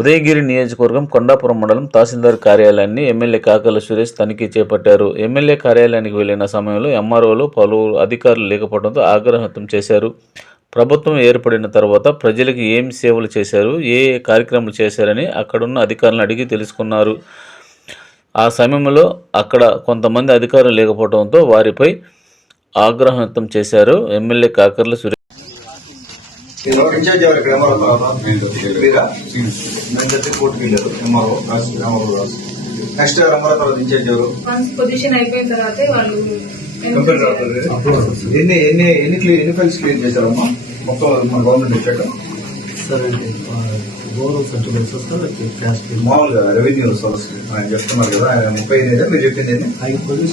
ఉదయగిరి నియోజకవర్గం కొండాపురం మండలం తహసీల్దార్ కార్యాలయాన్ని ఎమ్మెల్యే కాకర్ల సురేష్ తనిఖీ చేపట్టారు. ఎమ్మెల్యే కార్యాలయానికి వెళ్లిన సమయంలో ఎంఆర్ఓలు పలువురు అధికారులు లేకపోవడంతో ఆగ్రహం వ్యక్తం చేశారు. ప్రభుత్వం ఏర్పడిన తర్వాత ప్రజలకు ఏం సేవలు చేశారు, ఏ కార్యక్రమాలు చేశారని అక్కడున్న అధికారులను అడిగి తెలుసుకున్నారు. ఆ సమయంలో అక్కడ కొంతమంది అధికారులు లేకపోవడంతో వారిపై ఆగ్రహం వ్యక్తం చేశారు. ఎమ్మెల్యే కాకర్ల సురేష్ నెక్స్ట్ రమ్మల తర్వాత ఇన్ఛార్జ్ ఎవరు పొజిషన్ అయిపోయిన తర్వాత వాళ్ళు ఎన్ని ఫైల్స్ క్లియర్ చేశారమ్మా మొత్తం మన గవర్నమెంట్ వచ్చాక? మామూలుగా రెవెన్యూ సోర్స్ ఆయన చెప్తున్నారు కదా, ఆయన 35 మీరు చెప్పింది పొజిషన్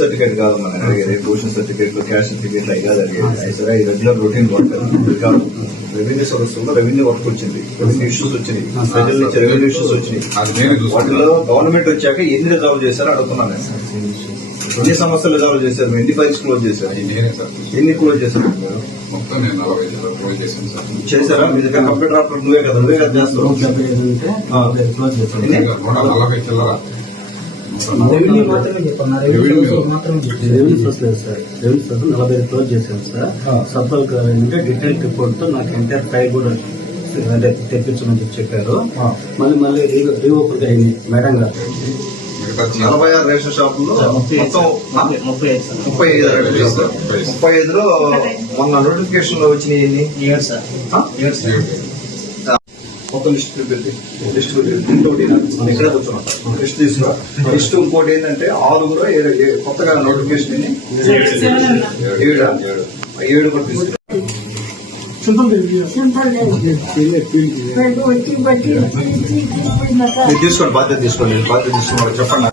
సర్టిఫికేట్ కాదు మనం అడిగేది. పొజిషన్ సర్టిఫికేట్ క్యాష్ సర్టిఫికేట్ అవి కాదు అడిగేది. సరే ఈ రెగ్యులర్ రొటీన్ వర్క్ కాదు. రెవెన్యూ సోర్స్ లో రెవెన్యూ వర్క్ వచ్చింది, రెవెన్యూ ఇష్యూస్ వచ్చినాయి, ప్రజల నుంచి రెవెన్యూ ఇష్యూస్ వచ్చినాయి. వాటిలో గవర్నమెంట్ వచ్చాక ఎన్ని రిజాల్వ్ చేశారో అడుగుతున్నాను. ఎన్ని సమస్యలు రిజాల్వ్ చేశారు, ఎన్ని ఫైల్స్ క్లోజ్ చేశారు, ఎన్ని క్లోజ్ చేశారు? చేశారా? మీ దగ్గర కంప్యూటర్ ఆపరేటర్ నువ్వే కదా చేస్తావు. రెవెన్యూ క్లోజ్ చేశాను సార్. సబ్ అంటే డీటెయిల్ రిపోర్ట్ తో నాకు ఎంటైర్ ఫైల్ కూడా తెప్పించమని చెప్పారు. మళ్ళీ రీఓపెన్ అయింది మేడం గారు. 46 రేషన్ షాపుల్లో మొత్తం 35లో మొన్న నోటిఫికేషన్ లో వచ్చినాయి ఎన్ని? మొత్తం లిస్ట్ ఇక్కడే కూర్చున్నాం. లిస్ట్ తీసుకురా. లిస్ట్ ఇంకోటి ఏంటంటే 6 కొత్తగా నోటిఫికేషన్ 7 కూడా తీసుకురా. తీసుకోండి, బాధ్యత తీసుకోండి. బాధ్యత తీసుకున్నాడు చెప్పండి.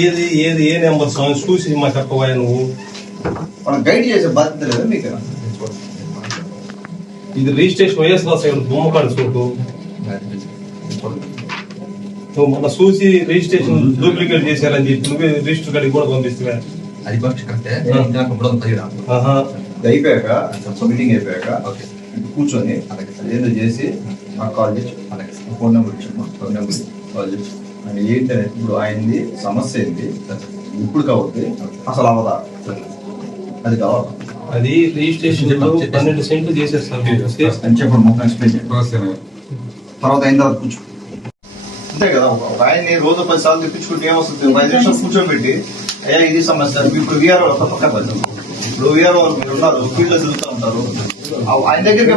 ఏది ఏ నెంబర్ చూసి మా చెప్పబోయా నువ్వు మనం గైడ్ చేసే బాధ్యత లేదా మీకు? ఇది రిజిస్ట్రేషన్ వైఎస్ఆర్ బొమ్మకాడు చూడు. నువ్వు మన చూసి రిజిస్ట్రేషన్ డూప్లికేట్ చేశారని చెప్పి నువ్వే రిజిస్టర్ కాడికి కూడా పంపిస్తున్నా. అది అయిపోయాక మీటింగ్ అయిపోయాక కూర్చొని ఏదో చేసి నాకు కాల్ చేసి ఫోన్ నెంబర్ ఇచ్చాను. ఫోన్ నెంబర్ కాల్ చేసి అని ఏంటంటే ఇప్పుడు ఆయనది సమస్య ఏంటి, ఇప్పుడు కాబట్టి అసలు అవదా అది కావాలి. అది రిజిస్ట్రేషన్ 12 సెంట్లు చేసేస్తారు అని చెప్పండి. మొత్తం ఎక్స్ప్లెయిన్ చేయండి. తర్వాత అయిన తర్వాత కూర్చో. అంతే కదా, ఆయన్ని రోజు 10 సార్లు తెప్పించుకుంటే ఏమొస్తుంది? 5 నిమిషాలు కూర్చోబెట్టి అయ్యా ఇది సమస్య. ఇప్పుడు వీఆర్ఓ పక్క ఇప్పుడు వీఆర్ఓ మీరు ఉన్నారు, ఫీల్డ్ లో తిరుగుతూ ఉంటారు. ఆయన దగ్గరికి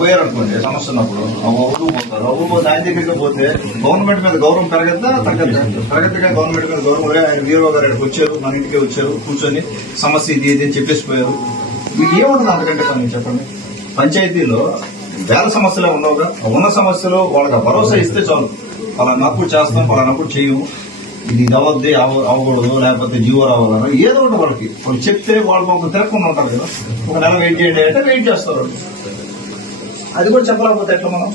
పోయారనుకోండి సమస్య ఉన్నప్పుడు ఊరు పోతారు. ఊరు పోతే ఆయన దగ్గరికి పోతే గవర్నమెంట్ మీద గౌరవం పెరగద్దా తగ్గద్దా? పెరగద్దుగా గవర్నమెంట్ మీద గౌరవం. ఆయన వీఆర్ఓ గారు ఇక్కడికి వచ్చారు, మన ఇంటికి వచ్చారు, కూర్చొని సమస్య ఇది ఇది చెప్పేసిపోయారు. మీకు ఏమవుతుంది అంతకంటే పని చెప్పండి. పంచాయతీలో వేల సమస్యలే ఉండవుగా. ఉన్న సమస్యలు వాళ్ళకి భరోసా ఇస్తే చాలు. పలానప్పుడు చేస్తాం, పలానప్పుడు చేయము, ఇది అవద్ది అవ్వకూడదు, లేకపోతే జీవో రావాలన్నా ఏదో ఒకటి వాళ్ళు చెప్తే వాళ్ళు ఒక తిరగకుండా ఉంటారు కదా. ఒక నెల వెయిట్ చేయండి అంటే వెయిట్ చేస్తారు. అది కూడా చెప్పలేకపోతే ఎట్లా మనం?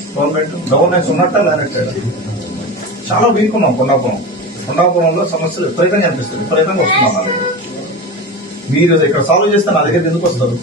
గవర్నెన్స్ ఉన్నట్ట లేనట్ట చాలా వీక్ ఉన్నాం. కొండాపురంలో సమస్యలు విపరీతంగా అనిపిస్తుంది, విపరీతంగా వస్తున్నాం. నా దగ్గర మీరు ఇక్కడ సాల్వ్ చేస్తే నా దగ్గర ఎందుకు వస్తారు?